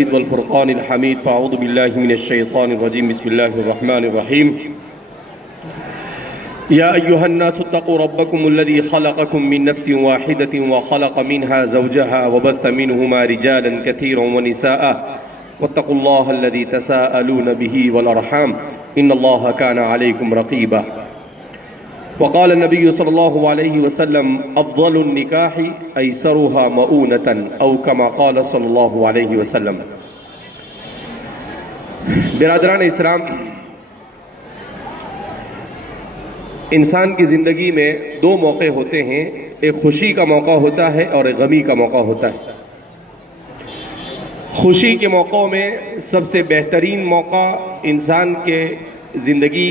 والفرقان الحميد فأعوذ بالله من الشيطان الرجيم بسم الله الرحمن الرحيم يا أيها الناس اتقوا ربكم الذي خلقكم من نفس واحدة وخلق منها زوجها وبث منهما رجالا كثيرا ونساء واتقوا الله الذي تساءلون به والأرحام إن الله كان عليكم رقيبا وقال النبي صلى الله عليه وسلم أفضل النكاح أيسرها مؤونة أو كما قال صلی اللہ علیہ وسلم۔ برادران اسلام، انسان کی زندگی میں دو موقع ہوتے ہیں، ایک خوشی کا موقع ہوتا ہے اور ایک غمی کا موقع ہوتا ہے۔ خوشی کے موقعوں میں سب سے بہترین موقع انسان کے زندگی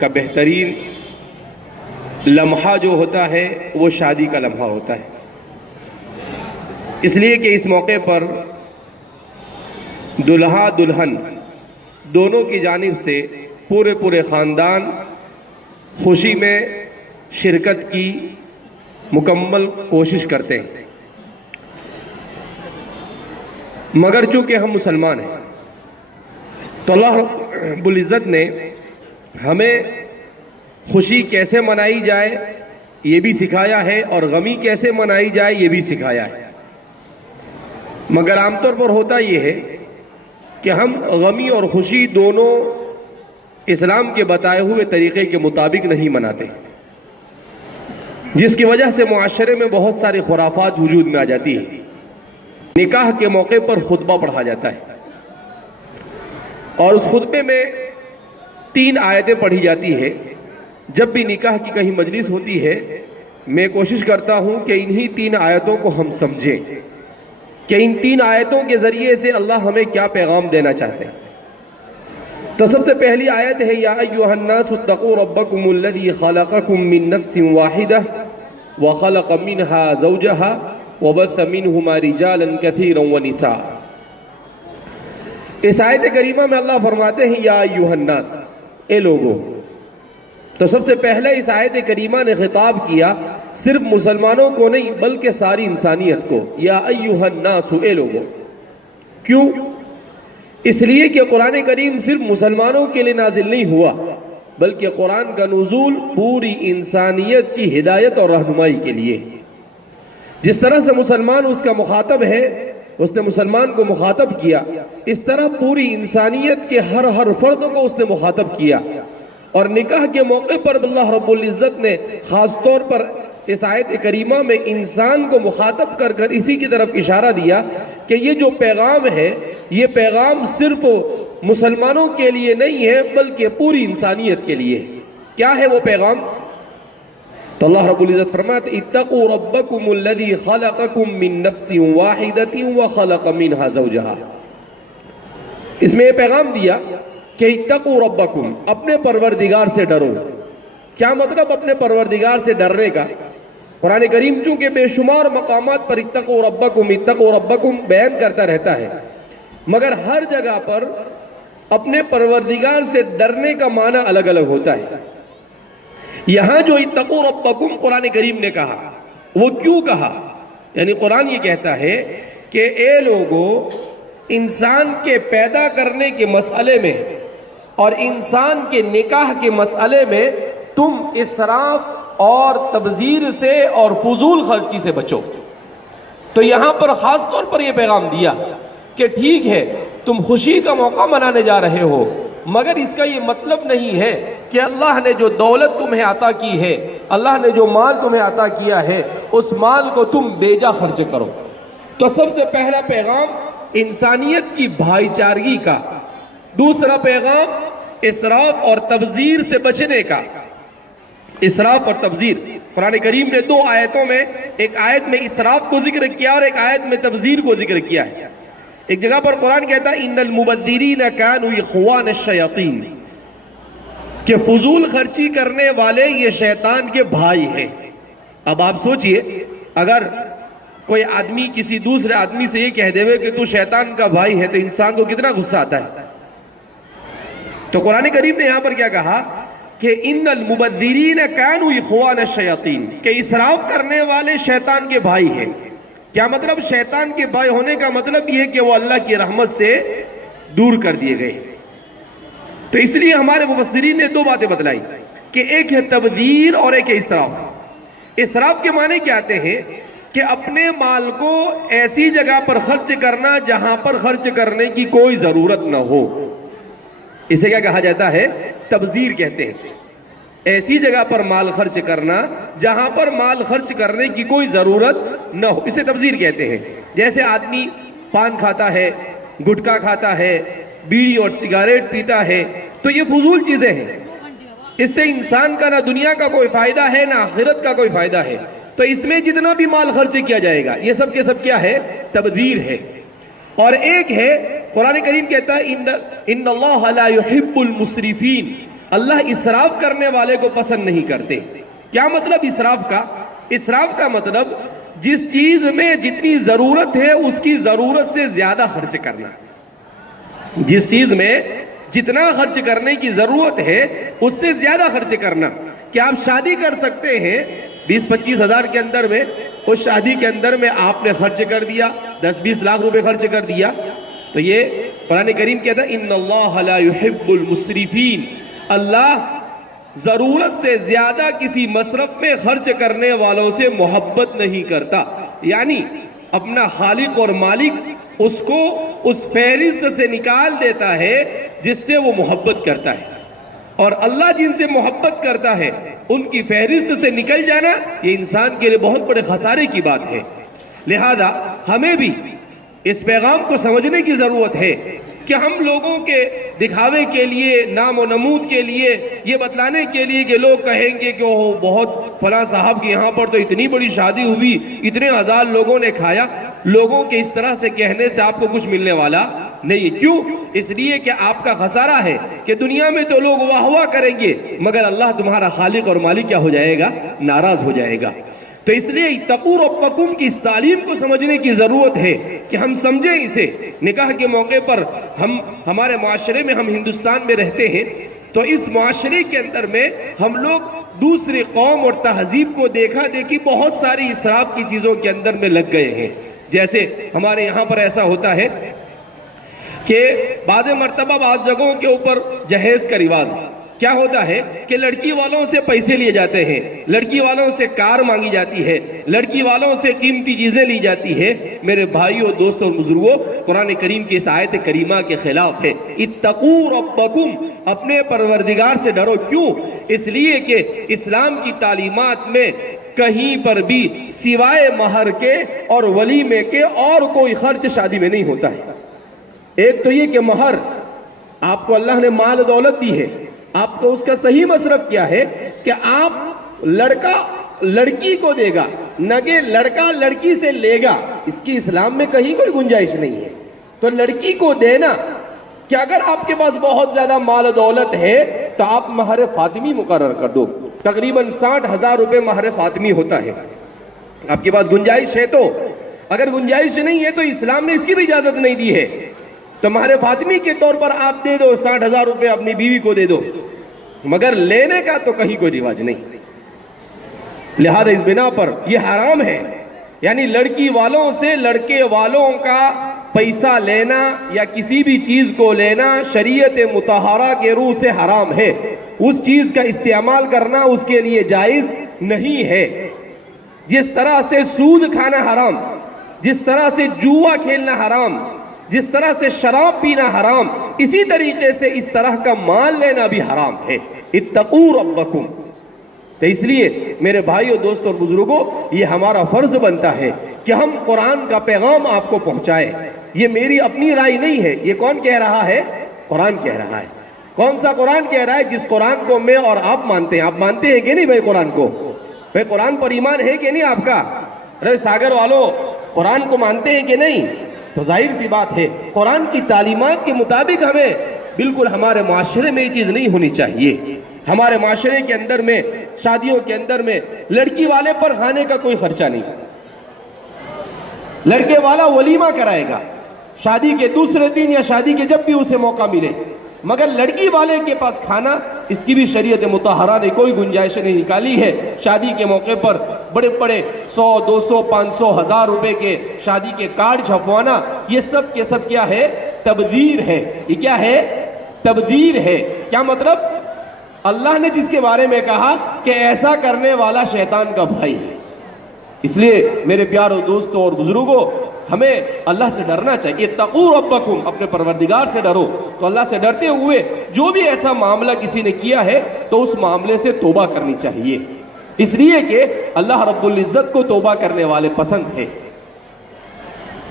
کا بہترین لمحہ جو ہوتا ہے وہ شادی کا لمحہ ہوتا ہے، اس لیے کہ اس موقع پر دلہا دلہن دونوں کی جانب سے پورے خاندان خوشی میں شرکت کی مکمل کوشش کرتے ہیں، مگر چونکہ ہم مسلمان ہیں تو اللہ رب العزت نے ہمیں خوشی کیسے منائی جائے یہ بھی سکھایا ہے اور غمی کیسے منائی جائے یہ بھی سکھایا ہے، مگر عام طور پر ہوتا یہ ہے کہ ہم غمی اور خوشی دونوں اسلام کے بتائے ہوئے طریقے کے مطابق نہیں مناتے، جس کی وجہ سے معاشرے میں بہت ساری خرافات وجود میں آ جاتی ہے۔ نکاح کے موقع پر خطبہ پڑھا جاتا ہے اور اس خطبے میں 3 آیتیں پڑھی جاتی ہے۔ جب بھی نکاح کی کہیں مجلس ہوتی ہے میں کوشش کرتا ہوں کہ انہی 3 آیتوں کو ہم سمجھیں کہ ان 3 آیتوں کے ذریعے سے اللہ ہمیں کیا پیغام دینا چاہتے ہیں۔ تو سب سے پہلی آیت ہے یا ایھا الناس اتقوا ربکم الذی خلقکم من نفس واحدہ وخلق منها زوجها وبث منهما رجالا كثيرا ونساء۔ اس آیت کریمہ میں اللہ فرماتے ہیں یا ایھا الناس، اے لوگوں۔ تو سب سے پہلے اس آیت کریمہ نے خطاب کیا صرف مسلمانوں کو نہیں بلکہ ساری انسانیت کو، یا ایھا الناس، اے لوگوں۔ کیوں؟ اس لیے کہ قرآن کریم صرف مسلمانوں کے لیے نازل نہیں ہوا بلکہ قرآن کا نزول پوری انسانیت کی ہدایت اور رہنمائی کے لیے۔ جس طرح سے مسلمان اس کا مخاطب ہے، اس نے مسلمان کو مخاطب کیا، اس طرح پوری انسانیت کے ہر فرد کو اس نے مخاطب کیا۔ اور نکاح کے موقع پر اللہ رب العزت نے خاص طور پر اس آیت کریمہ میں انسان کو مخاطب کر اسی کی طرف اشارہ دیا کہ یہ جو پیغام ہے یہ پیغام صرف مسلمانوں کے لیے نہیں ہے بلکہ پوری انسانیت کے لیے۔ کیا ہے وہ پیغام؟ تو اللہ رب العزت فرماتے اتقوا ربکم الذی خلقکم من نفس واحدۃ وخلق منها زوجها۔ اس میں یہ پیغام دیا کہ اتقوا ربکم، اپنے پروردگار سے ڈرو۔ کیا مطلب اپنے پروردگار سے ڈرنے کا؟ قرآن کریم چونکہ بے شمار مقامات پر اتقوا ربکم بیان کرتا رہتا ہے، مگر ہر جگہ پر اپنے پروردگار سے ڈرنے کا معنی الگ الگ ہوتا ہے۔ یہاں جو اتقوا ربکم قرآن کریم نے کہا وہ کیوں کہا؟ یعنی قرآن یہ کہتا ہے کہ اے لوگوں، انسان کے پیدا کرنے کے مسئلے میں اور انسان کے نکاح کے مسئلے میں تم اسراف اور تبذیر سے اور فضول خرچی سے بچو۔ تو یہاں پر خاص طور پر یہ پیغام دیا کہ ٹھیک ہے تم خوشی کا موقع منانے جا رہے ہو، مگر اس کا یہ مطلب نہیں ہے کہ اللہ نے جو دولت تمہیں عطا کی ہے، اللہ نے جو مال تمہیں عطا کیا ہے، اس مال کو تم بے جا خرچ کرو۔ تو سب سے پہلا پیغام انسانیت کی بھائی چارگی کا، دوسرا پیغام اسراف اور تبذیر سے بچنے کا۔ اسراف اور تبذیر، قرآن کریم نے 2 آیتوں میں، ایک آیت میں اسراف کو ذکر کیا اور ایک آیت میں تبذیر کو ذکر کیا ہے۔ ایک جگہ پر قرآن کہتا ہے ان المبذرین کانوا اخوان الشیاطین، کہ فضول خرچی کرنے والے یہ شیطان کے بھائی ہیں۔ اب آپ سوچئے اگر کوئی آدمی کسی دوسرے آدمی سے یہ کہہ دے کہ تو شیطان کا بھائی ہے تو انسان کو کتنا غصہ آتا ہے۔ تو قرآن کریم نے یہاں پر کیا کہا کہ ان المبذرین کانوا اخوان الشیاطین، کہ اسراف کرنے والے شیطان کے بھائی ہیں۔ کیا مطلب؟ شیطان کے بائیں ہونے کا مطلب یہ کہ وہ اللہ کی رحمت سے دور کر دیے گئے. تو اس لیے ہمارے مفسرین نے دو باتیں بتلائی کہ ایک ہے تبذیر اور ایک ہے اسراف. اسراف کے معنی کیا آتے ہیں کہ اپنے مال کو ایسی جگہ پر خرچ کرنا جہاں پر خرچ کرنے کی کوئی ضرورت نہ ہو. اسے کیا کہا جاتا ہے؟ تبذیر کہتے ہیں. ایسی جگہ پر مال خرچ کرنا جہاں پر مال خرچ کرنے کی کوئی ضرورت نہ ہو، اسے تبذیر کہتے ہیں. جیسے آدمی پان کھاتا ہے، گٹکا کھاتا ہے، بیڑی اور سگریٹ پیتا ہے، تو یہ فضول چیزیں ہیں. اس سے انسان کا نہ دنیا کا کوئی فائدہ ہے نہ آخرت کا کوئی فائدہ ہے. تو اس میں جتنا بھی مال خرچ کیا جائے گا یہ سب کے سب کیا ہے؟ تبذیر ہے. اور ایک ہے قرآن کریم کہتا ہے ان اللہ لا يحب المسرفین، اللہ اسراف کرنے والے کو پسند نہیں کرتے. کیا مطلب اسراف کا؟ اسراف کا مطلب جس چیز میں جتنی ضرورت ہے اس کی ضرورت سے زیادہ خرچ کرنا. جس چیز میں جتنا خرچ کرنے کی ضرورت ہے اس سے زیادہ خرچ کرنا. کیا آپ شادی کر سکتے ہیں 20-25 ہزار کے اندر میں؟ اس شادی کے اندر میں آپ نے خرچ کر دیا 10-20 لاکھ روپے خرچ کر دیا. تو یہ قرآن کریم کہتا ہے ان اللہ لا يحب المسرفین، اللہ ضرورت سے زیادہ کسی مصرف میں خرچ کرنے والوں سے محبت نہیں کرتا. یعنی اپنا خالق اور مالک اس کو اس فہرست سے نکال دیتا ہے جس سے وہ محبت کرتا ہے، اور اللہ جن سے محبت کرتا ہے ان کی فہرست سے نکل جانا یہ انسان کے لیے بہت بڑے خسارے کی بات ہے. لہذا ہمیں بھی اس پیغام کو سمجھنے کی ضرورت ہے کہ ہم لوگوں کے دکھاوے کے لیے، نام و نمود کے لیے، یہ بتلانے کے لیے کہ لوگ کہیں گے کہ وہ بہت فلاں صاحب کے یہاں پر تو اتنی بڑی شادی ہوئی، اتنے ہزار لوگوں نے کھایا، لوگوں کے اس طرح سے کہنے سے آپ کو کچھ ملنے والا نہیں. کیوں؟ اس لیے کہ آپ کا خسارہ ہے کہ دنیا میں تو لوگ واہ واہ کریں گے مگر اللہ تمہارا خالق اور مالک کیا ہو جائے گا؟ ناراض ہو جائے گا. تو اس لیے اتقوا ربکم کی اس تعلیم کو سمجھنے کی ضرورت ہے کہ ہم سمجھیں اسے. نکاح کے موقع پر ہمارے معاشرے میں، ہم ہندوستان میں رہتے ہیں، تو اس معاشرے کے اندر میں ہم لوگ دوسری قوم اور تہذیب کو دیکھا دیکھی بہت ساری اسراف کی چیزوں کے اندر میں لگ گئے ہیں. جیسے ہمارے یہاں پر ایسا ہوتا ہے کہ بعض مرتبہ بعض جگہوں کے اوپر جہیز کا رواج کیا ہوتا ہے کہ لڑکی والوں سے پیسے لیے جاتے ہیں، لڑکی والوں سے کار مانگی جاتی ہے، لڑکی والوں سے قیمتی چیزیں لی جاتی ہے. میرے بھائیوں، دوستوں اور بزرگوں، قرآن کریم کی اس آیت کریمہ کے خلاف ہے. اتقوا ربکم، اپنے پروردگار سے ڈرو. کیوں؟ اس لیے کہ اسلام کی تعلیمات میں کہیں پر بھی سوائے مہر کے اور ولیمے کے اور کوئی خرچ شادی میں نہیں ہوتا ہے. ایک تو یہ کہ مہر آپ کو اللہ نے مال دولت دی ہے، آپ کو اس کا صحیح مصرف کیا ہے کہ آپ لڑکا لڑکی کو دے گا نہ کہ لڑکا لڑکی سے لے گا. اس کی اسلام میں کہیں کوئی گنجائش نہیں ہے. تو لڑکی کو دینا کہ اگر آپ کے پاس بہت زیادہ مال دولت ہے تو آپ مہر فاطمی مقرر کر دو. تقریباً 60,000 روپے مہر فاطمی ہوتا ہے. آپ کے پاس گنجائش ہے تو، اگر گنجائش نہیں ہے تو اسلام نے اس کی بھی اجازت نہیں دی ہے. تو مہر فاطمی کے طور پر آپ دے دو 60,000 روپے اپنی بیوی کو دے دو، مگر لینے کا تو کہیں کوئی رواج نہیں. لہذا اس بنا پر یہ حرام ہے. یعنی لڑکی والوں سے لڑکے والوں کا پیسہ لینا یا کسی بھی چیز کو لینا شریعت مطہرہ کے روح سے حرام ہے. اس چیز کا استعمال کرنا اس کے لیے جائز نہیں ہے. جس طرح سے سود کھانا حرام، جس طرح سے جوا کھیلنا حرام، جس طرح سے شراب پینا حرام، اسی طریقے سے اس طرح کا مال لینا بھی حرام ہے. اتقوا ربکم. تو اس لیے میرے بھائیوں، دوستوں اور بزرگوں، یہ ہمارا فرض بنتا ہے کہ ہم قرآن کا پیغام آپ کو پہنچائیں. یہ میری اپنی رائے نہیں ہے. یہ کون کہہ رہا ہے؟ قرآن کہہ رہا ہے. کون سا قرآن کہہ رہا ہے؟ جس قرآن کو میں اور آپ مانتے ہیں. آپ مانتے ہیں کہ نہیں بھائی قرآن کو؟ بھائی قرآن پر ایمان ہے کہ نہیں آپ کا؟ ارے ساگر والوں، قرآن کو مانتے ہیں کہ نہیں؟ تو ظاہر سی بات ہے قرآن کی تعلیمات کے مطابق ہمیں بالکل ہمارے معاشرے میں یہ چیز نہیں ہونی چاہیے. ہمارے معاشرے کے اندر میں، شادیوں کے اندر میں لڑکی والے پر کھانے کا کوئی خرچہ نہیں. لڑکے والا ولیمہ کرائے گا شادی کے دوسرے دن یا شادی کے جب بھی اسے موقع ملے، مگر لڑکی والے کے پاس کھانا، اس کی بھی شریعت مطہرہ نے کوئی گنجائش نہیں نکالی ہے. شادی کے موقع پر بڑے بڑے 100 200 500 1000 روپے کے شادی کے کارڈ چھپوانا، یہ سب کے سب کیا ہے؟ تبذیر ہے۔ یہ کیا ہے؟ تبذیر ہے۔ کیا مطلب؟ اللہ نے جس کے بارے میں کہا کہ ایسا کرنے والا شیطان کا بھائی ہے۔ اس لیے میرے پیاروں دوستوں اور بزرگوں، ہمیں اللہ سے ڈرنا چاہیے۔ اتقوا ربکم، اپنے پروردگار سے ڈرو۔ تو اللہ سے ڈرتے ہوئے جو بھی ایسا معاملہ کسی نے کیا ہے تو اس معاملے سے توبہ کرنی چاہیے، اس لیے کہ اللہ رب العزت کو توبہ کرنے والے پسند ہے۔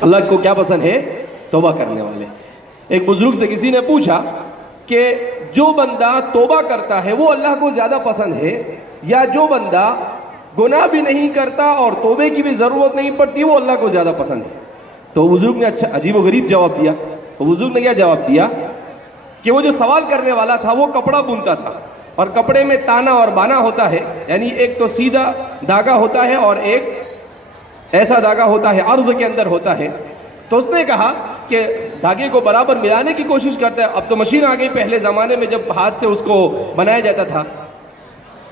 اللہ کو کیا پسند ہے؟ توبہ کرنے والے۔ ایک بزرگ سے کسی نے پوچھا کہ جو بندہ توبہ کرتا ہے وہ اللہ کو زیادہ پسند ہے یا جو بندہ گناہ بھی نہیں کرتا اور توبے کی بھی ضرورت نہیں پڑتی وہ اللہ کو زیادہ پسند ہے؟ تو بزرگ نے اچھا عجیب و غریب جواب دیا۔ تو بزرگ نے کیا جواب دیا کہ وہ جو سوال کرنے والا تھا وہ کپڑا بنتا تھا، اور کپڑے میں تانا اور بانا ہوتا ہے، یعنی ایک تو سیدھا دھاگا ہوتا ہے اور ایک ایسا دھاگا ہوتا ہے، عرض کے اندر ہوتا ہے۔ تو اس نے کہا کہ دھاگے کو برابر ملانے کی کوشش کرتا ہے۔ اب تو مشین آ گئی، پہلے زمانے میں جب ہاتھ سے اس کو بنایا جاتا تھا۔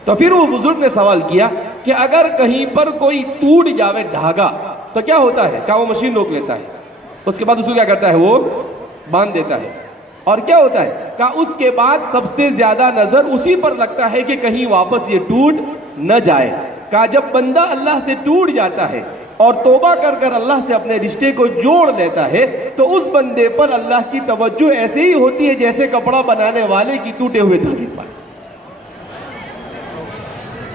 تو پھر وہ بزرگ نے سوال کیا کہ اگر کہیں پر کوئی ٹوٹ جاوے دھاگا تو کیا ہوتا ہے؟ کیا وہ مشین روک لیتا ہے؟ اس کے بعد اس کو کیا کرتا ہے؟ وہ باندھ دیتا ہے۔ اور کیا ہوتا ہے؟ کہا اس کے بعد سب سے زیادہ نظر اسی پر لگتا ہے کہ کہیں واپس یہ ٹوٹ نہ جائے۔ کہا جب بندہ اللہ سے ٹوٹ جاتا ہے اور توبہ کر کر اللہ سے اپنے رشتے کو جوڑ لیتا ہے تو اس بندے پر اللہ کی توجہ ایسے ہی ہوتی ہے جیسے کپڑا بنانے والے کی ٹوٹے ہوئے دھاگے پر۔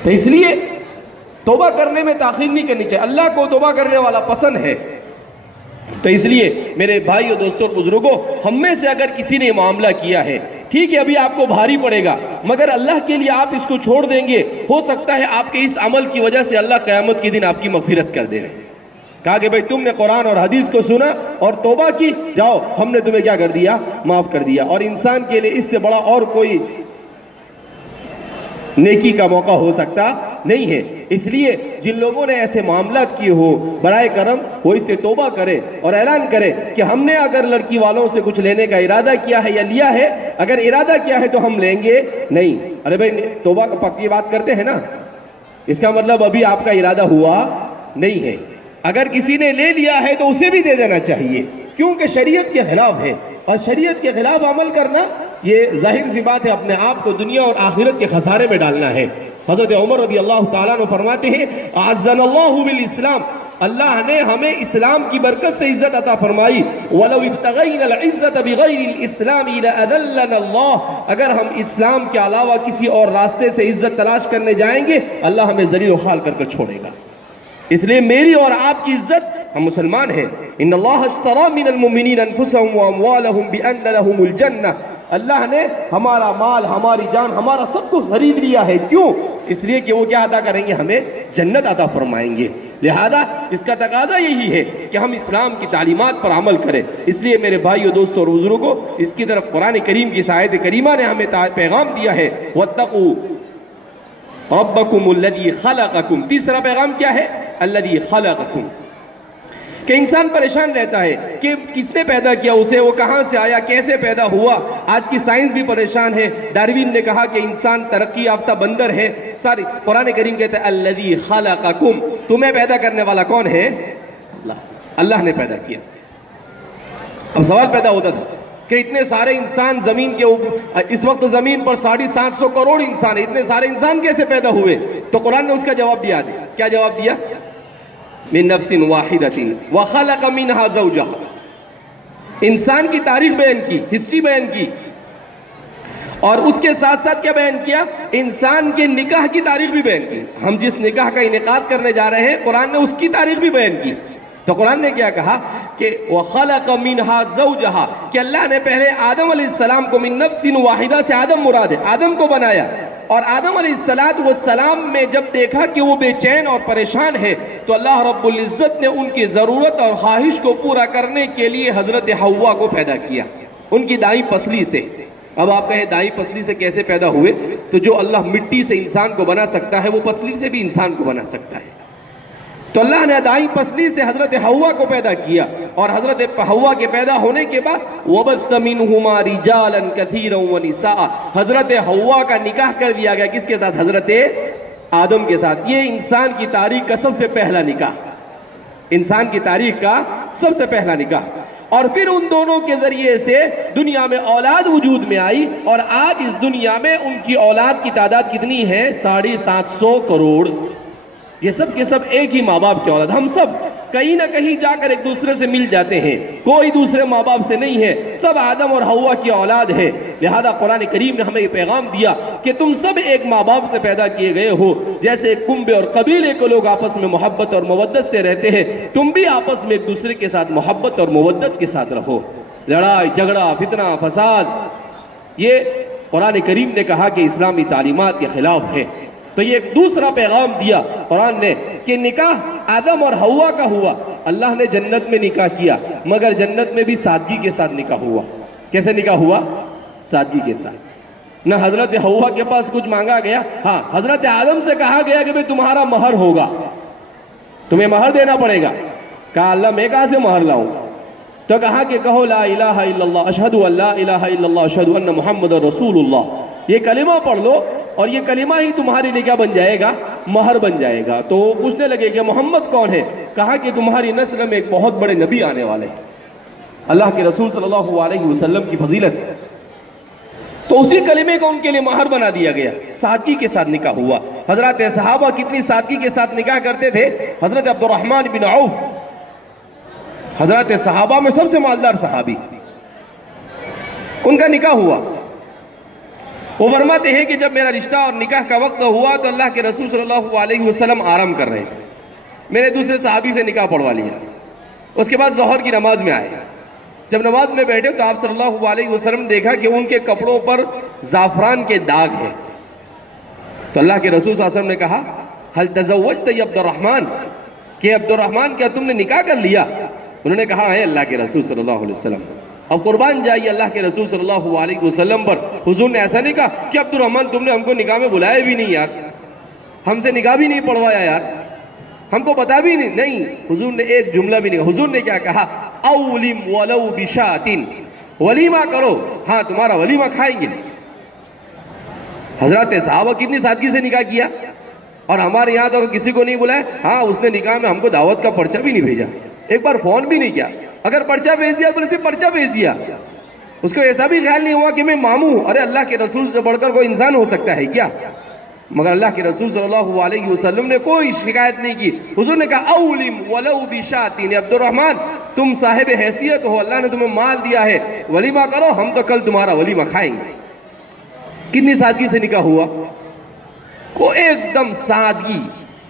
تو اس لیے توبہ کرنے میں تاخیر نہیں کرنی چاہیے، اللہ کو توبہ کرنے والا پسند ہے۔ تو اس لیے میرے بھائیو دوستوں بزرگوں، ہم میں سے اگر کسی نے معاملہ کیا ہے، ٹھیک ہے ابھی آپ کو بھاری پڑے گا، مگر اللہ کے لیے آپ اس کو چھوڑ دیں گے، ہو سکتا ہے آپ کے اس عمل کی وجہ سے اللہ قیامت کے دن آپ کی مغفرت کر دے۔ کہا کہ بھئی تم نے قرآن اور حدیث کو سنا اور توبہ کی، جاؤ ہم نے تمہیں کیا کر دیا؟ معاف کر دیا۔ اور انسان کے لیے اس سے بڑا اور کوئی نیکی کا موقع ہو سکتا نہیں ہے۔ اس لیے جن لوگوں نے ایسے معاملات کیے ہو، برائے کرم وہ اس سے توبہ کرے اور اعلان کرے کہ ہم نے اگر لڑکی والوں سے کچھ لینے کا ارادہ کیا ہے یا لیا ہے، اگر ارادہ کیا ہے تو ہم لیں گے نہیں۔ ارے بھائی توبہ کا پکی بات کرتے ہیں نا، اس کا مطلب ابھی آپ کا ارادہ ہوا نہیں ہے۔ اگر کسی نے لے لیا ہے تو اسے بھی دے دینا چاہیے، کیونکہ شریعت کے خلاف ہے، اور شریعت کے خلاف عمل کرنا یہ ظاہر سی بات ہے اپنے آپ کو دنیا اور آخرت کے خسارے میں ڈالنا ہے۔ حضرت عمر رضی اللہ تعالیٰ عنہ فرماتے ہیں اعزنا اللہ بالاسلام، اللہ نے ہمیں اسلام کی برکت سے عزت عطا فرمائی۔ وَلَوْ ابْتَغَيْنَا الْعِزَّةَ بِغَيْرِ الْإِسْلَامِ لَأَذَلَّنَا اللَّهُ، اگر ہم اسلام کے علاوہ کسی اور راستے سے عزت تلاش کرنے جائیں گے اللہ ہمیں ذلیل و خوار کر کر چھوڑے گا۔ اس لیے میری اور آپ کی عزت، ہم مسلمان ہیں، ان اللہ اشتری من المؤمنین انفسهم واموالهم بان لهم الجنہ، اللہ نے ہمارا مال، ہماری جان، ہمارا سب کچھ خرید لیا ہے۔ کیوں؟ اس لیے کہ وہ کیا عطا کریں گے؟ ہمیں جنت عطا فرمائیں گے۔ لہذا اس کا تقاضا یہی ہے کہ ہم اسلام کی تعلیمات پر عمل کریں۔ اس لیے میرے بھائیو دوستوں اور بزرگوں، اس کی طرف قرآن کریم کی آیت کریمہ نے ہمیں پیغام دیا ہے، واتقوا ربکم الذی خلقکم۔ تیسرا پیغام کیا ہے؟ الذی خلقکم، کہ انسان پریشان رہتا ہے کہ کس نے پیدا کیا اسے، وہ کہاں سے آیا، کیسے پیدا ہوا۔ آج کی سائنس بھی پریشان ہے، ڈاروین نے کہا کہ انسان ترقی یافتہ بندر ہے، ساری قرآن کریم کہتا ہے الذی خلقکم، تمہیں پیدا کرنے والا کون ہے؟ اللہ نے پیدا کیا۔ اب سوال پیدا ہوتا تھا کہ اتنے سارے انسان زمین کے اوپر، اس وقت زمین پر 750 کروڑ انسان ہیں، اتنے سارے انسان کیسے پیدا ہوئے؟ تو قرآن نے اس کا جواب دیا۔ کیا جواب دیا؟ من نفس واحدۃ وخلق منها زوجها، انسان کی تاریخ بیان کی، ہسٹری بیان کی، اور اس کے ساتھ ساتھ کیا بیان کیا؟ انسان کے نکاح کی تاریخ بھی بیان کی۔ ہم جس نکاح کا انعقاد کرنے جا رہے ہیں قرآن نے اس کی تاریخ بھی بیان کی۔ تو قرآن نے کیا کہا کہ وَخَلَقَ مِنْهَا زَوْجَهَا، کہ اللہ نے پہلے آدم علیہ السلام کو، من نفس واحدہ سے آدم مراد ہے، آدم کو بنایا، اور آدم علیہ السلام میں جب دیکھا کہ وہ بے چین اور پریشان ہے تو اللہ رب العزت نے ان کی ضرورت اور خواہش کو پورا کرنے کے لیے حضرت حوا کو پیدا کیا، ان کی دائیں پسلی سے۔ اب آپ کہیں دائیں پسلی سے کیسے پیدا ہوئے؟ تو جو اللہ مٹی سے انسان کو بنا سکتا ہے وہ پسلی سے بھی انسان کو بنا سکتا ہے۔ تو اللہ نے دائیں پسلی سے حضرت حوا کو پیدا کیا، اور حضرت حوا کے پیدا ہونے کے بعد وَبَثَّ مِنْهُمَا رِجَالًا كَثِيرًا وَنِسَاءً، حضرت حوا کا نکاح کر دیا گیا، کس کے ساتھ؟ حضرت آدم کے ساتھ. یہ انسان کی تاریخ کا سب سے پہلا نکاح, انسان کی تاریخ کا سب سے پہلا نکاح. اور پھر ان دونوں کے ذریعے سے دنیا میں اولاد وجود میں آئی, اور آج اس دنیا میں ان کی اولاد کی تعداد کتنی ہے؟ 750 کروڑ. یہ سب کے سب ایک ہی ماں باپ کی اولاد. ہم سب کہیں نہ کہیں جا کر ایک دوسرے سے مل جاتے ہیں, کوئی دوسرے ماں باپ سے نہیں ہے, سب آدم اور حوا کی اولاد ہے. لہذا قرآن کریم نے ہمیں یہ پیغام دیا کہ تم سب ایک ماں باپ سے پیدا کیے گئے ہو. جیسے کنبے اور قبیلے کے لوگ آپس میں محبت اور مودت سے رہتے ہیں, تم بھی آپس میں ایک دوسرے کے ساتھ محبت اور مودت کے ساتھ رہو. لڑائی جھگڑا فتنہ فساد یہ قرآن کریم نے کہا کہ اسلامی تعلیمات کے خلاف ہے. تو یہ ایک دوسرا پیغام دیا قرآن نے کہ نکاح آدم اور حوا کا ہوا. اللہ نے جنت میں نکاح کیا, مگر جنت میں بھی سادگی کے ساتھ نکاح ہوا. کیسے نکاح ہوا؟ سادگی کے ساتھ. نہ حضرت حوا کے پاس کچھ مانگا گیا, ہاں حضرت آدم سے کہا گیا کہ بھئی تمہارا مہر ہوگا, تمہیں مہر دینا پڑے گا. کہا اللہ میں کہاں سے مہر لاؤں؟ تو کہا کہ کہو لا الہ الا اللہ اشہد ان لا الہ الا اللہ اشہد ان محمد رسول اللہ. یہ کلمہ پڑھ لو اور یہ کلمہ ہی تمہارے لیے کیا بن جائے گا؟ مہر بن جائے گا. تو پوچھنے لگے کہ محمد کون ہے؟ کہا کہ تمہاری نسل میں ایک بہت بڑے نبی آنے والے ہیں, اللہ کے رسول صلی اللہ علیہ وسلم کی فضیلت. تو اسی کلمے کو ان کے لیے مہر بنا دیا گیا. سادگی کے ساتھ نکاح ہوا. حضرات صحابہ کتنی سادگی کے ساتھ نکاح کرتے تھے. حضرت عبد الرحمن بن عوف حضرات صحابہ میں سب سے مالدار صحابی, ان کا نکاح ہوا. وہ فرماتے ہیں کہ جب میرا رشتہ اور نکاح کا وقت ہوا تو اللہ کے رسول صلی اللہ علیہ وسلم آرام کر رہے تھے. میں نے دوسرے صحابی سے نکاح پڑھوا لیا. اس کے بعد ظہر کی نماز میں آئے. جب نماز میں بیٹھے تو آپ صلی اللہ علیہ وسلم نے دیکھا کہ ان کے کپڑوں پر زعفران کے داغ ہیں. تو اللہ کے رسول صلی اللہ علیہ وسلم نے کہا هل تزوجت یا عبد الرحمن, کہ عبد الرحمن کیا تم نے نکاح کر لیا؟ انہوں نے کہا ہے اللہ کے رسول صلی اللہ علیہ وسلم. اب قربان جائیے اللہ کے رسول صلی اللہ علیہ وسلم پر. حضور نے ایسا نہیں کہا کہ عبد الرحمن تم نے ہم کو نکاح میں بلایا بھی نہیں یار, ہم سے نکاح بھی نہیں پڑھوایا یار, ہم کو پتا بھی نہیں. نہیں, حضور نے ایک جملہ بھی نہیں. حضور نے کیا کہا؟ اولم ولو بشاتن, ولیمہ کرو, ہاں تمہارا ولیمہ کھائیں گے. حضرات صحابہ کتنی سادگی سے نکاح کیا. اور ہمارے یہاں تو کسی کو نہیں بلایا, ہاں اس نے نکاح میں ہم کو دعوت کا پرچہ بھی نہیں بھیجا, ایک بار فون بھی نہیں کیا. اگر پرچہ بھیج دیا تو صرف پرچہ بھیج دیا, اس کو ایسا بھی خیال نہیں ہوا کہ میں ماموں. ارے اللہ کے رسول سے بڑھ کر کوئی انسان ہو سکتا ہے کیا؟ مگر اللہ کے رسول صلی اللہ علیہ وسلم نے کوئی شکایت نہیں کی. حضور نے کہا اولم ولو بشاتین, عبد الرحمن تم صاحب حیثیت ہو, اللہ نے تمہیں مال دیا ہے, ولیمہ کرو, ہم تو کل تمہارا ولیمہ کھائیں گے. کتنی سادگی سے نکاح ہوا, کو ایک دم سادگی.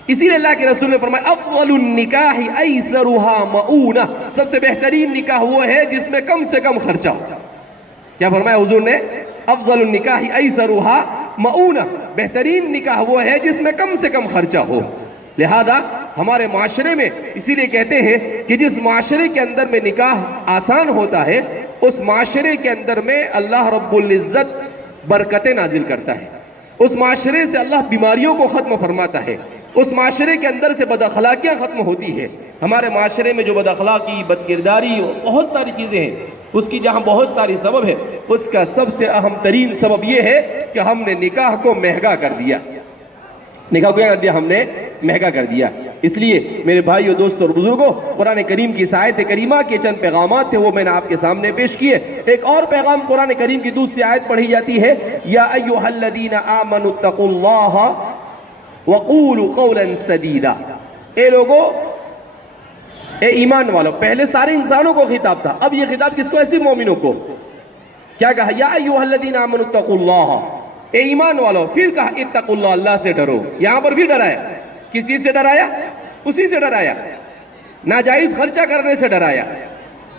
اسی لیے اللہ کے رسول نے فرمایا افضل النکاح ایسرها مؤونہ, سب سے بہترین نکاح وہ ہے جس میں کم سے کم خرچہ ہو. کیا فرمایا حضور نے؟ افضل النکاح ایسرها مؤونہ, بہترین نکاح وہ ہے جس میں کم سے کم خرچہ ہو. لہذا ہمارے معاشرے میں اسی لیے کہتے ہیں کہ جس معاشرے کے اندر میں نکاح آسان ہوتا ہے اس معاشرے کے اندر میں اللہ رب العزت برکتیں نازل کرتا ہے. اس معاشرے سے اللہ بیماریوں کو ختم فرماتا ہے. اس معاشرے کے اندر سے بد اخلاقیاں ختم ہوتی ہے. ہمارے معاشرے میں جو بد اخلاقی, بد کرداری, بہت ساری چیزیں ہیں, اس کی جہاں بہت ساری سبب ہے, اس کا سب سے اہم ترین سبب یہ ہے کہ ہم نے نکاح کو مہنگا کر دیا. نکاح کو کیا کر دیا؟ ہم نے مہنگا کر دیا. اس لیے میرے بھائیو, دوستو اور بزرگوں, قرآن کریم کی آیت کریمہ کے چند پیغامات تھے, وہ میں نے آپ کے سامنے پیش کیے. ایک اور پیغام قرآن کریم کی دوسری آیت پڑھی جاتی ہے, یا ایھا الذین آمنوا اتقوا اللہ وقولوا قولا سدیدا. اے لوگو, اے ایمان والو. پہلے سارے انسانوں کو خطاب تھا, اب یہ خطاب کس کو؟ ایسے مومنوں کو. کیا کہا؟ یا ایھا الذین آمنوا اتقوا اللہ, اے ایمان والو. پھر کہا اتقوا اللہ, اللہ سے ڈرو. یہاں پر بھی ڈرایا. کس چیز سے ڈرایا؟ اسی سے ڈرایا, ناجائز خرچہ کرنے سے ڈرایا,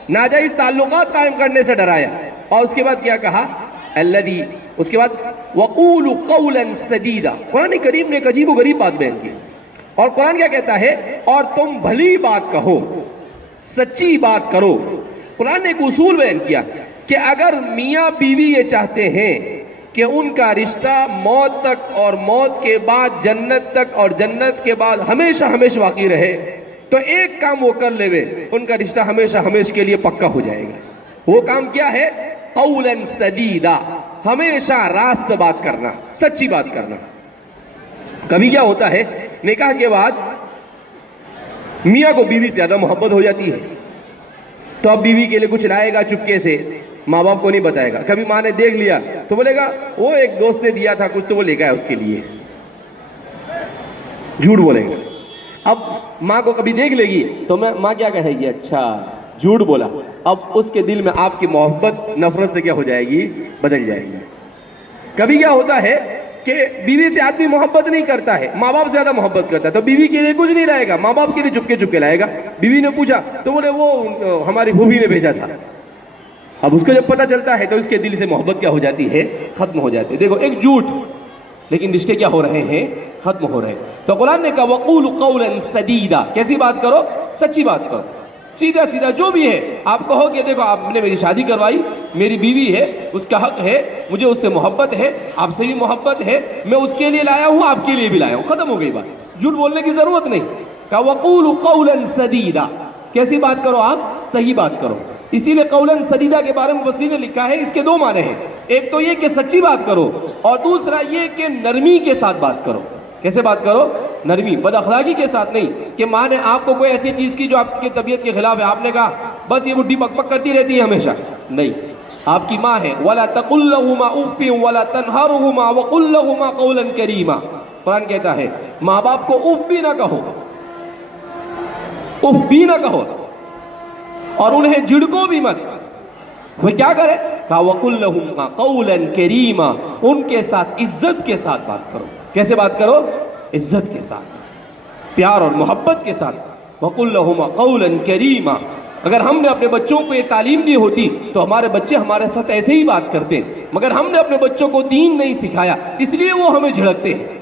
ناجائز تعلقات قائم کرنے سے ڈرایا. اور اس کے بعد کیا کہا؟ الذی, اس کے بعد وقولوا قولا سدیدا. قرآن کریم نے ایک عجیب و غریب بات بیان کی. اور قرآن کیا کہتا ہے؟ اور تم بھلی بات کہو, سچی بات کرو. قرآن نے ایک اصول بیان کیا کہ اگر میاں بیوی یہ چاہتے ہیں کہ ان کا رشتہ موت تک اور موت کے بعد جنت تک اور جنت کے بعد ہمیشہ ہمیشہ باقی رہے, تو ایک کام وہ کر لے, ان کا رشتہ ہمیشہ ہمیشہ کے لیے پکا ہو جائے گا. وہ کام کیا ہے؟ قولا سدیدا, ہمیشہ راست بات کرنا, سچی بات کرنا. کبھی کیا ہوتا ہے نکاح کے بعد میاں کو بیوی سے زیادہ محبت ہو جاتی ہے، تو اب بیوی کے لیے کچھ لائے گا چپکے سے، ماں باپ کو نہیں بتائے گا. کبھی ماں نے دیکھ لیا تو بولے گا وہ ایک دوست نے دیا تھا کچھ تو وہ لے گیا اس کے لیے، جھوٹ بولیں گے. اب ماں کو کبھی دیکھ لے گی تو ماں کیا کہے گی، اچھا جھوٹ بولا. اب اس کے دل میں آپ کی محبت نفرت سے کیا ہو جائے گی، بدل جائے گی. کبھی کیا ہوتا ہے کہ بیوی سے آدمی محبت نہیں کرتا ہے، ماں باپ سے زیادہ محبت کرتا ہے، تو بیوی کے لیے کچھ نہیں لائے گا، ماں باپ کے لیے چپکے چپکے لائے گا. بیوی نے پوچھا تو بولے وہ ہماری پھوپھی نے بھیجا تھا. اب اس کو جب پتہ چلتا ہے تو اس کے دل سے محبت کیا ہو جاتی ہے، ختم ہو جاتی ہے. دیکھو ایک جھوٹ، لیکن رشتے کیا ہو رہے ہیں، ختم ہو رہے ہیں. تو قرآن نے کہا وَقُولُ قَوْلًا سَدِيدًا، کیسی بات کرو، سچی بات کرو، سیدھا سیدھا جو بھی ہے. آپ کہو کہ دیکھو آپ نے میری شادی کروائی، میری بیوی ہے، اس کا حق ہے، مجھے اس سے محبت ہے، آپ سے بھی محبت ہے، میں اس کے لیے لایا ہوں، آپ کے لیے بھی لایا ہوں، ختم ہو گئی بات. جھوٹ بولنے کی ضرورت نہیں. کہا وَقُولُ قَوْلًا سَدِيدًا، کیسی بات کرو آپ، صحیح بات کرو. اسی لیے قولاً سدیدہ کے بارے میں مفسرین نے لکھا ہے اس کے دو معنی ہیں. ایک تو یہ کہ سچی بات کرو، اور دوسرا یہ کہ نرمی کے ساتھ بات کرو. کیسے بات کرو، نرمی، بد اخلاقی کے ساتھ نہیں. کہ ماں نے آپ کو کوئی ایسی چیز کی جو آپ کی طبیعت کے خلاف ہے، آپ نے کہا بس یہ بڈھی بک بک کرتی رہتی ہے ہمیشہ، نہیں. آپ کی ماں ہے وَلَا تَقُلْ لَهُمَا أُفٍّ وَلَا تَنْهَرْهُمَا وَقُلْ لَهُمَا قَوْلًا كَرِيمًا. قرآن کہتا ہے ماں باپ کو اف بھی نہ کہو، اف بھی نہ کہو، اور انہیں جھڑکو بھی مت. وہ کیا کرے، کہا وَقُلْ لَهُمَا قَوْلًا كَرِيمًا، ان کے ساتھ عزت کے ساتھ بات کرو. کیسے بات کرو، عزت کے ساتھ، پیار اور محبت کے ساتھ. وَقُلْ لَهُمَا قَوْلًا كَرِيمًا. اگر ہم نے اپنے بچوں کو یہ تعلیم دی ہوتی تو ہمارے بچے ہمارے ساتھ ایسے ہی بات کرتے، مگر ہم نے اپنے بچوں کو دین نہیں سکھایا، اس لیے وہ ہمیں جھڑکتے ہیں.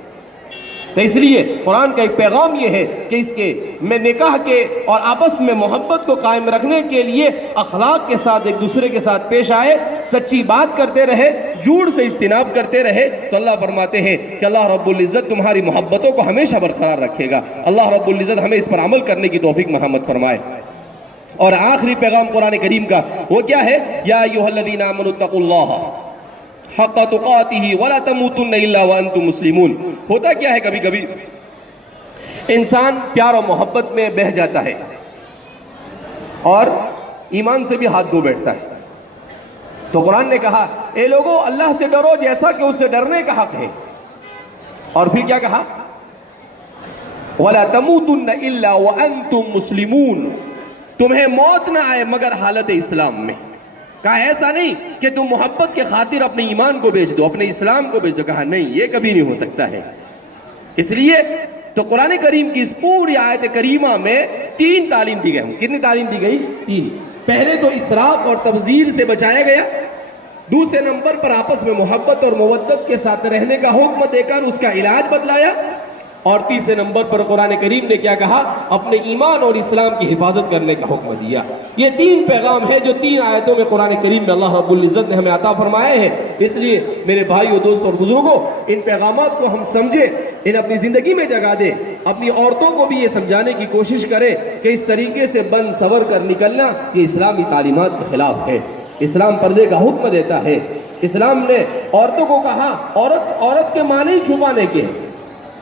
تو اس لیے قرآن کا ایک پیغام یہ ہے کہ اس کے میں نکاح کے اور آپس میں محبت کو قائم رکھنے کے لیے اخلاق کے ساتھ ایک دوسرے کے ساتھ پیش آئے، سچی بات کرتے رہے، جھوٹ سے اجتناب کرتے رہے. تو اللہ فرماتے ہیں کہ اللہ رب العزت تمہاری محبتوں کو ہمیشہ برقرار رکھے گا. اللہ رب العزت ہمیں اس پر عمل کرنے کی توفیق مرحمت فرمائے. اور آخری پیغام قرآن کریم کا وہ کیا ہے، یا ایھا الذین آمنوا اتقوا اللہ حق تقاتہ ولا تموتن الا وانتم مسلمون. ہوتا کیا ہے کبھی کبھی انسان پیار و محبت میں بہہ جاتا ہے اور ایمان سے بھی ہاتھ دھو بیٹھتا ہے. تو قرآن نے کہا اے لوگو اللہ سے ڈرو جیسا کہ اس سے ڈرنے کا حق ہے. اور پھر کیا کہا، ولا تموتن الا وانتم مسلمون، تمہیں موت نہ آئے مگر حالت اسلام میں. کہا ایسا نہیں کہ تم محبت کے خاطر اپنے ایمان کو بیچ دو، اپنے اسلام کو بیچ دو. کہا نہیں، یہ کبھی نہیں ہو سکتا ہے. اس لیے تو قرآن کریم کی اس پوری آیت کریمہ میں 3 تعلیم دی گئی. کتنی تعلیم دی گئی، 3. پہلے تو اسراف اور تبذیر سے بچایا گیا، دوسرے نمبر پر آپس میں محبت اور مودت کے ساتھ رہنے کا حکم دے کر اس کا علاج بتلایا، اور تیسرے نمبر پر قرآن کریم نے کیا کہا، اپنے ایمان اور اسلام کی حفاظت کرنے کا حکم دیا. یہ 3 پیغام ہیں جو 3 آیتوں میں قرآن کریم میں اللہ رب العزت نے ہمیں عطا فرمائے ہیں. اس لیے میرے بھائیو، دوستوں اور بزرگوں، ان پیغامات کو ہم سمجھیں، انہیں اپنی زندگی میں جگہ دیں. اپنی عورتوں کو بھی یہ سمجھانے کی کوشش کریں کہ اس طریقے سے بن سور کر نکلنا یہ اسلامی تعلیمات کے خلاف ہے. اسلام پردے کا حکم دیتا ہے. اسلام نے عورتوں کو کہا عورت کے معنی ہی چھپانے کے،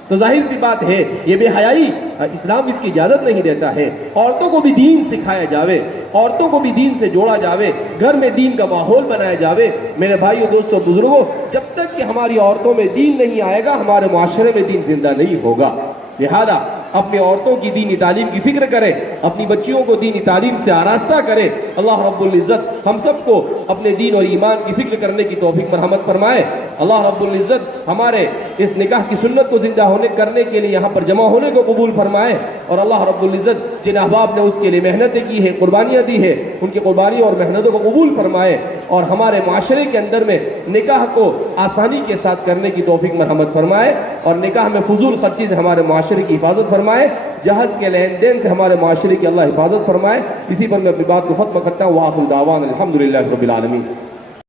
تو ظاہر سی بات ہے یہ بے حیائی اسلام اس کی اجازت نہیں دیتا ہے. عورتوں کو بھی دین سکھایا جاوے، عورتوں کو بھی دین سے جوڑا جاوے، گھر میں دین کا ماحول بنایا جاوے. میرے بھائیو، دوستوں، بزرگوں، جب تک کہ ہماری عورتوں میں دین نہیں آئے گا ہمارے معاشرے میں دین زندہ نہیں ہوگا. لہذا اپنی عورتوں کی دینی تعلیم کی فکر کرے، اپنی بچیوں کو دینی تعلیم سے آراستہ کرے. اللہ رب العزت ہم سب کو اپنے دین اور ایمان کی فکر کرنے کی توفیق مرحمت فرمائے. اللہ رب العزت ہمارے اس نکاح کی سنت کو زندہ کرنے کے لیے یہاں پر جمع ہونے کو قبول فرمائے. اور اللہ رب العزت جن احباب نے اس کے لیے محنتیں کی ہیں، قربانیاں دی ہیں، ان کی قربانی اور محنتوں کو قبول فرمائے. اور ہمارے معاشرے کے اندر میں نکاح کو آسانی کے ساتھ کرنے کی توفیق مرحمت فرمائے، اور نکاح میں فضول خرچی سے ہمارے معاشرے کی حفاظت فرمائے، جہاز کے لین دین سے ہمارے معاشرے کی اللہ حفاظت فرمائے. اسی پر میں اپنی بات کو ختم کرتا ہوں. وآخر دعوانا الحمدللہ رب العالمین.